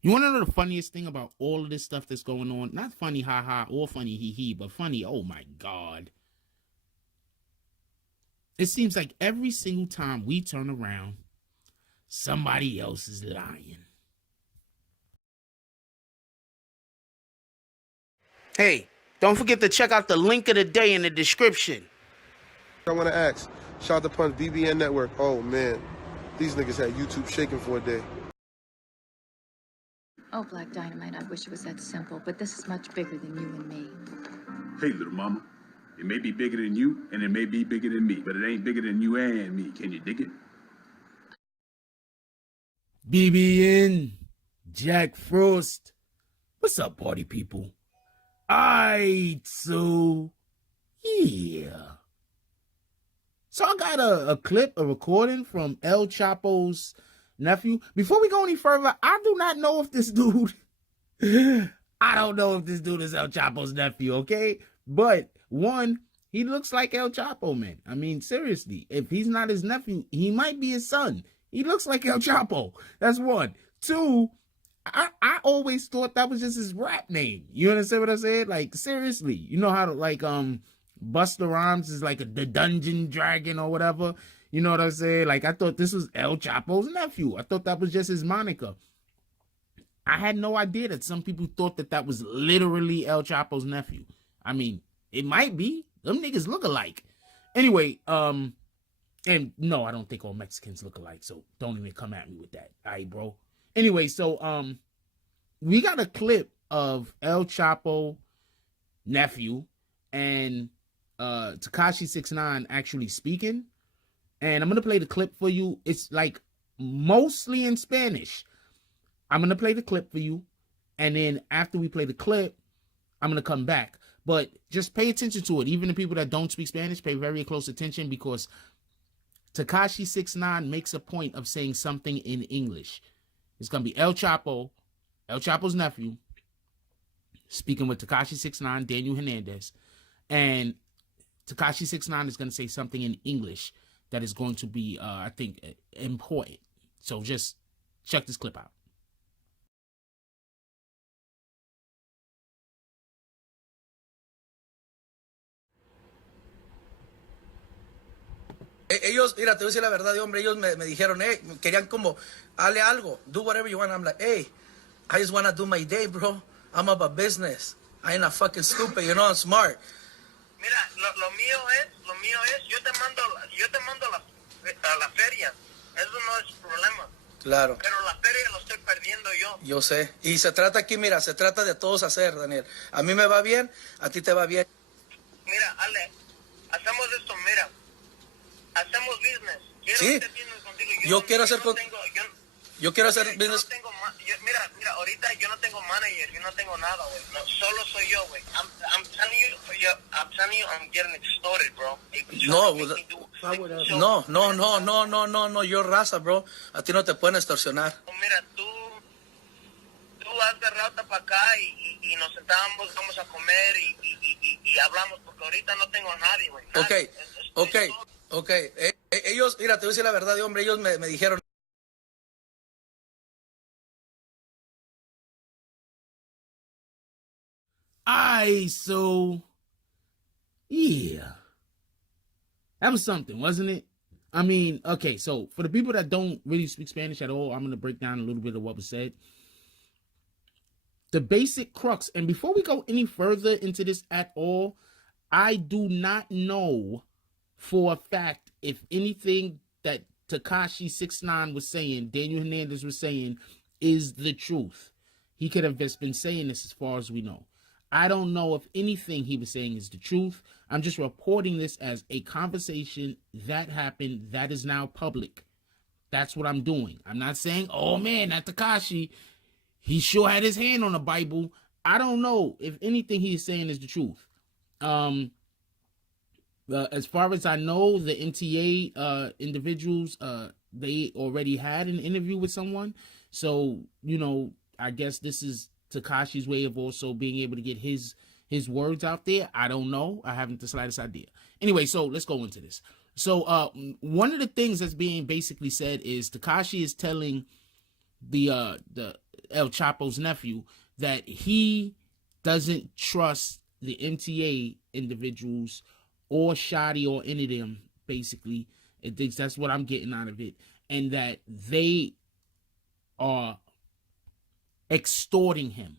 You want to know the funniest thing about all of this stuff that's going on? Not funny, ha ha, or funny, hee hee, but funny, oh my God. It seems like every single time we turn around, somebody else is lying. Hey, don't forget to check out the link of the day in the description. I want to ask, shout out to Punch BBN Network. Oh man, these niggas had YouTube shaking for a day. Oh, Black Dynamite, I wish it was that simple, but this is much bigger than you and me. Hey, little mama, it may be bigger than you, and it may be bigger than me, but it ain't bigger than you and me. Can you dig it? BBN, Jack Frost. What's up, party people? So, yeah. So I got a clip, a recording from El Chapo's nephew. Before we go any further, I do not know if this dude, I don't know if this dude is El Chapo's nephew, okay? But one, he looks like El Chapo, man. I mean, seriously, if he's not his nephew, he might be his son. He looks like El Chapo. That's one. Two, I always thought that was just his rap name. You understand what I said? Like, seriously, you know how to, like, Busta Rhymes is like the dungeon dragon or whatever. You know what I'm saying? Like, I thought this was El Chapo's nephew. I thought that was just his moniker. I had no idea that some people thought that that was literally El Chapo's nephew. I mean, it might be. Them niggas look alike. Anyway, and no, I don't think all Mexicans look alike, so don't even come at me with that. All right, bro. Anyway, so we got a clip of El Chapo nephew and Tekashi 6ix9ine actually speaking, and I'm gonna play the clip for you. It's like mostly in Spanish. I'm gonna play the clip for you, and then after we play the clip, I'm gonna come back. But just pay attention to it. Even the people that don't speak Spanish, pay very close attention, because Tekashi 6ix9ine makes a point of saying something in English. It's gonna be El Chapo, El Chapo's nephew, speaking with Tekashi 6ix9ine, Daniel Hernandez, and Tekashi 6ix9ine is going to say something in English that is going to be, I think, important. So just check this clip out. Ellos, mira, te voy a decir la verdad, hombre, ellos me dijeron, hey, querían como, hazle algo, do whatever you want. I'm like, hey, I just want to do my day, bro. I'm about business. I ain't not fucking stupid, you know, I'm smart. Mira, lo mío es, yo te mando a la feria. Eso no es problema. Claro. Pero la feria lo estoy perdiendo yo. Yo sé. Y se trata aquí, mira, se trata de todos hacer, Daniel. A mí me va bien, a ti te va bien. Mira, Ale, hacemos esto, mira. Hacemos business. Quiero Sí. hacer business contigo. Yo quiero hacer con... Yo quiero hacer business. Mira, ahorita yo no tengo manager, yo no tengo nada, güey. No, solo soy yo, güey. I'm telling you, I'm getting extorted, bro. No, yo raza, bro. A ti no te pueden extorsionar. Mira, tú vas de rata para acá y nos sentamos, vamos a comer y hablamos, porque ahorita no tengo a nadie, güey. Ok. Ellos, mira, te voy a decir la verdad, hombre, ellos me dijeron... So, yeah. That was something, wasn't it? I mean, okay, so for the people that don't really speak Spanish at all, I'm going to break down a little bit of what was said. The basic crux, and before we go any further into this at all, I do not know for a fact if anything that Tekashi 6ix9ine was saying, Daniel Hernandez was saying, is the truth. He could have just been saying this as far as we know. I don't know if anything he was saying is the truth. I'm just reporting this as a conversation that happened that is now public. That's what I'm doing. I'm not saying, oh man, that Tekashi, he sure had his hand on the Bible. I don't know if anything he's saying is the truth. As far as I know, the NTA individuals, they already had an interview with someone. So, you know, I guess this is Tekashi's way of also being able to get his words out there. I don't know. I haven't the slightest idea. Anyway, so let's go into this. So one of the things that's being basically said is Tekashi is telling the El Chapo's nephew, that he doesn't trust the MTA individuals or Shotty or any of them, basically. It thinks that's what I'm getting out of it. And that they are extorting him.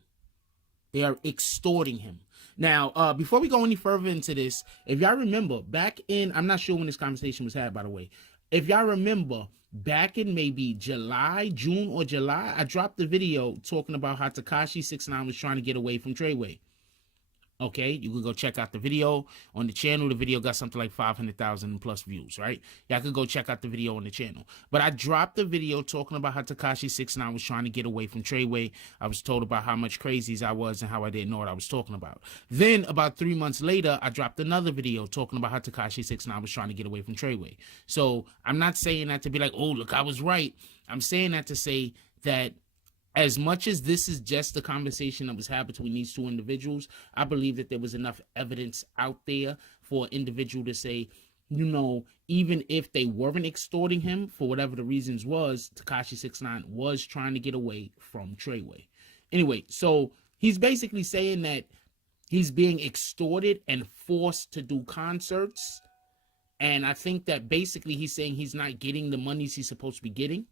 They are extorting him. Now, before we go any further into this, if y'all remember, back in, I'm not sure when this conversation was had, by the way. If y'all remember, back in maybe June or July, I dropped the video talking about how Tekashi 6ix9ine was trying to get away from Treyway. Okay, you can go check out the video on the channel. The video got something like 500,000 plus views, right? Y'all could go check out the video on the channel. But I dropped the video talking about how Tekashi 6ix9ine was trying to get away from Treyway. I was told about how much crazies I was and how I didn't know what I was talking about. Then about 3 months later, I dropped another video talking about how Tekashi 6ix9ine was trying to get away from Treyway. So I'm not saying that to be like, oh, look, I was right. I'm saying that to say that as much as this is just the conversation that was had between these two individuals, I believe that there was enough evidence out there for an individual to say, you know, even if they weren't extorting him for whatever the reasons was, Tekashi 6ix9ine was trying to get away from Treyway. Anyway, so he's basically saying that he's being extorted and forced to do concerts. And I think that basically he's saying he's not getting the monies he's supposed to be getting.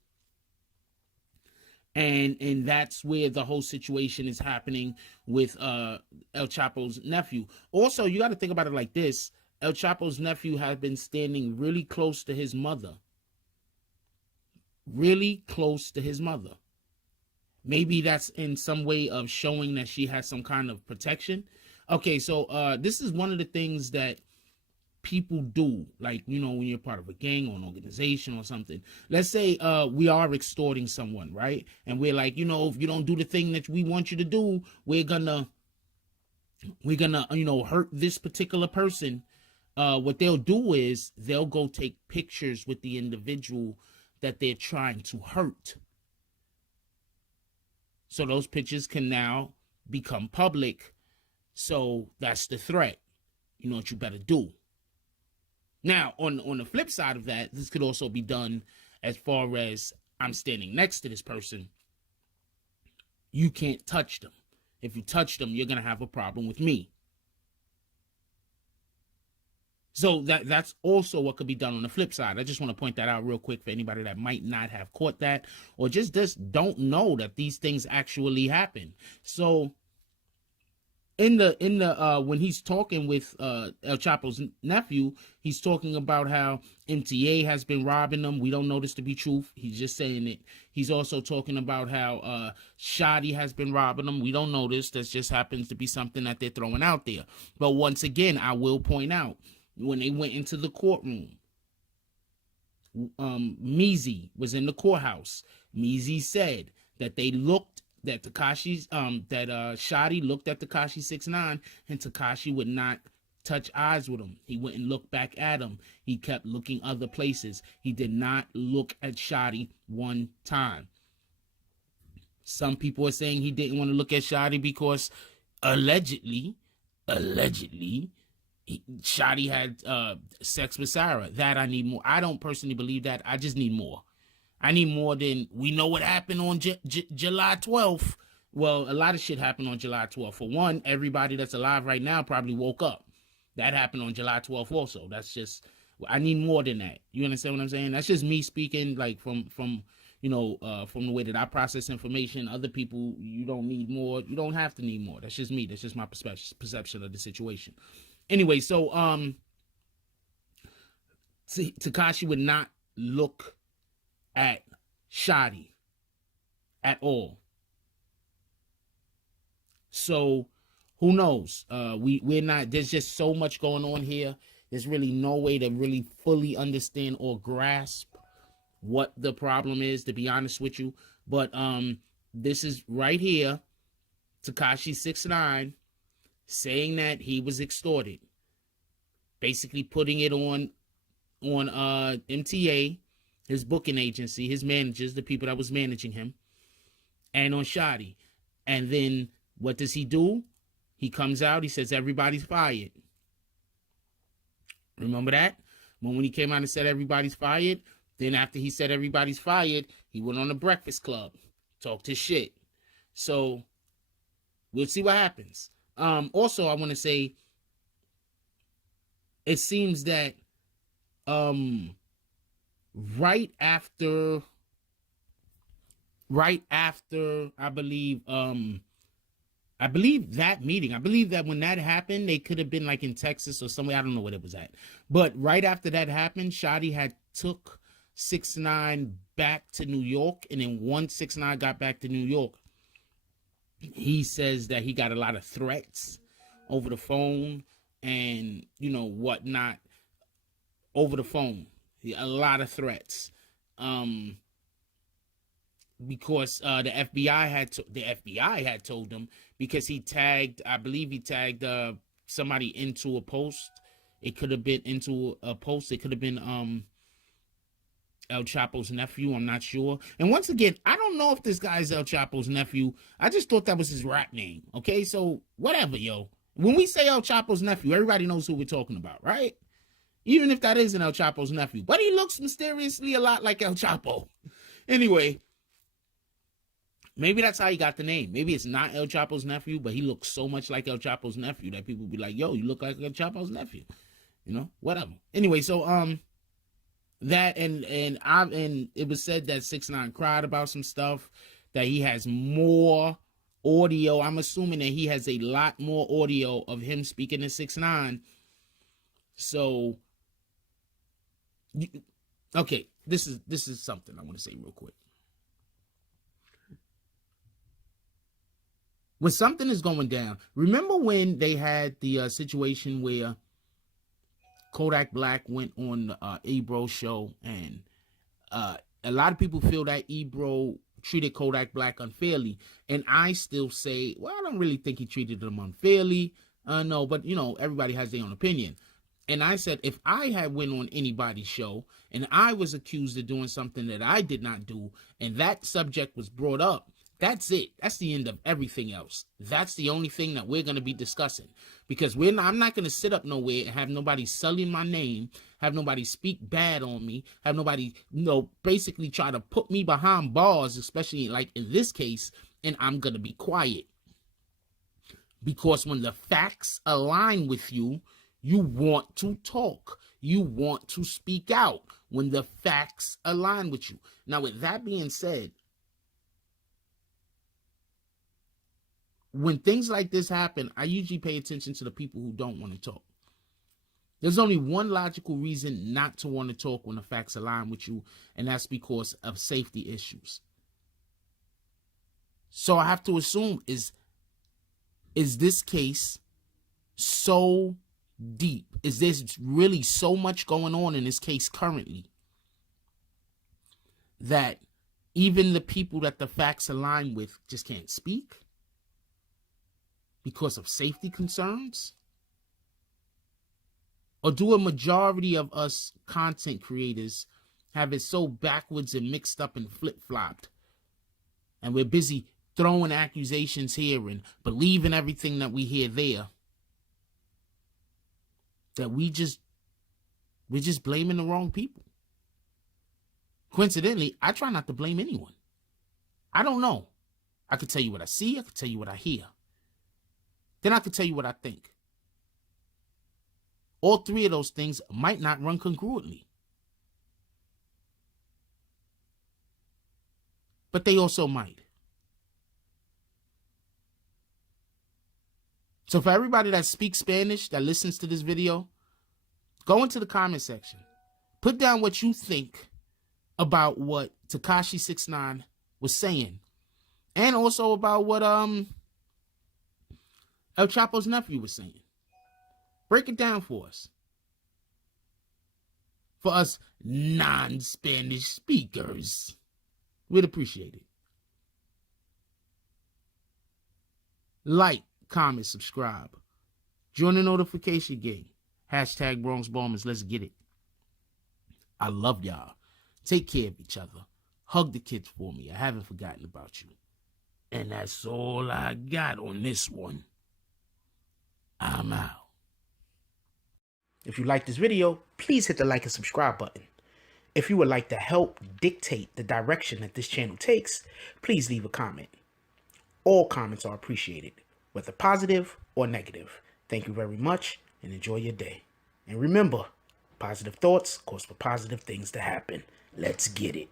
And that's where the whole situation is happening with El Chapo's nephew. Also, you got to think about it like this. El Chapo's nephew has been standing really close to his mother. Really close to his mother. Maybe that's in some way of showing that she has some kind of protection. Okay, so this is one of the things that people do, like, you know, when you're part of a gang or an organization or something. Let's say we are extorting someone, right? And we're like, you know, if you don't do the thing that we want you to do, we're gonna you know, hurt this particular person. What they'll do is they'll go take pictures with the individual that they're trying to hurt. So those pictures can now become public. So that's the threat. You know what you better do. Now, on the flip side of that, this could also be done as far as I'm standing next to this person. You can't touch them. If you touch them, you're going to have a problem with me. So that's also what could be done on the flip side. I just want to point that out real quick for anybody that might not have caught that or just don't know that these things actually happen. So in the when he's talking with El Chapo's nephew, he's talking about how MTA has been robbing them. We don't know this to be truth. He's just saying it. He's also talking about how Shotty has been robbing them. We don't know this. That just happens to be something that they're throwing out there. But once again, I will point out, when they went into the courtroom, Meezy was in the courthouse. Meezy said that they looked that Tekashi's Shotty looked at Tekashi 6ix9ine, and Tekashi would not touch eyes with him. He wouldn't look back at him. He kept looking other places. He did not look at Shotty one time. Some people are saying he didn't want to look at Shotty because allegedly, Shotty had sex with Sarah. That I need more. I don't personally believe that. I just need more. I need more than we know what happened on July 12th. Well, a lot of shit happened on July 12th. For one, everybody that's alive right now probably woke up. That happened on July 12th also. That's just, I need more than that. You understand what I'm saying? That's just me speaking, like, from you know, from the way that I process information. Other people, you don't need more. You don't have to need more. That's just me. That's just my perception of the situation. Anyway, so Tekashi would not look at Shotty at all. So who knows? We're not, there's just so much going on here. There's really no way to really fully understand or grasp what the problem is, to be honest with you. But this is right here, Tekashi 6ix9ine saying that he was extorted, basically putting it on MTA, his booking agency, his managers, the people that was managing him, and on Shotty. And then what does he do? He comes out, he says everybody's fired. Remember that? When he came out and said everybody's fired, then after he said everybody's fired, he went on the Breakfast Club talked his shit. So we'll see what happens. Also, I want to say, it seems that right after I believe that meeting, I believe that when that happened, they could have been like in Texas or somewhere. I don't know what it was at. But right after that happened, Shotty had took 6ix9ine back to New York. And then once 6ix9ine got back to New York, he says that he got a lot of threats over the phone and, you know, whatnot over the phone. A lot of threats. Because the FBI had told him, because he tagged, I believe he tagged somebody into a post. It could have been into a post. It could have been El Chapo's nephew. I'm not sure. And once again, I don't know if this guy is El Chapo's nephew. I just thought that was his rap name. Okay, so whatever, yo. When we say El Chapo's nephew, everybody knows who we're talking about, right? Even if that isn't El Chapo's nephew. But he looks mysteriously a lot like El Chapo. Anyway, maybe that's how he got the name. Maybe it's not El Chapo's nephew, but he looks so much like El Chapo's nephew that people be like, yo, you look like El Chapo's nephew. You know, whatever. Anyway, so that and it was said that 6ix9ine cried about some stuff, that he has more audio. I'm assuming that he has a lot more audio of him speaking to 6ix9ine. So okay, this is something I want to say real quick. When something is going down, remember when they had the situation where Kodak Black went on Ebro's show, and a lot of people feel that Ebro treated Kodak Black unfairly, and I still say, well, I don't really think he treated him unfairly. No, but you know, everybody has their own opinion. And I said, if I had went on anybody's show and I was accused of doing something that I did not do, and that subject was brought up, that's it. That's the end of everything else. That's the only thing that we're going to be discussing, because I'm not going to sit up nowhere and have nobody sully my name, have nobody speak bad on me, have nobody, you know, basically try to put me behind bars, especially like in this case, and I'm going to be quiet. Because when the facts align with you, you want to talk. You want to speak out when the facts align with you. Now, with that being said, when things like this happen, I usually pay attention to the people who don't want to talk. There's only one logical reason not to want to talk when the facts align with you, and that's because of safety issues. So I have to assume, is this case so deep? Is there really so much going on in this case currently that even the people that the facts align with just can't speak because of safety concerns? Or do a majority of us content creators have it so backwards and mixed up and flip-flopped, and we're busy throwing accusations here and believing everything that we hear there, that we're just blaming the wrong people? Coincidentally, I try not to blame anyone. I don't know. I could tell you what I see. I could tell you what I hear. Then I could tell you what I think. All three of those things might not run congruently. But they also might. So for everybody that speaks Spanish, that listens to this video, go into the comment section. Put down what you think about what Tekashi 6ix9ine was saying. And also about what El Chapo's nephew was saying. Break it down for us. For us non-Spanish speakers. We'd appreciate it. Like, comment, subscribe. Join the notification gang. Hashtag Bronx Bombers. Let's get it. I love y'all. Take care of each other. Hug the kids for me. I haven't forgotten about you. And that's all I got on this one. I'm out. If you like this video, please hit the like and subscribe button. If you would like to help dictate the direction that this channel takes, please leave a comment. All comments are appreciated, whether positive or negative. Thank you very much and enjoy your day. And remember, positive thoughts cause for positive things to happen. Let's get it.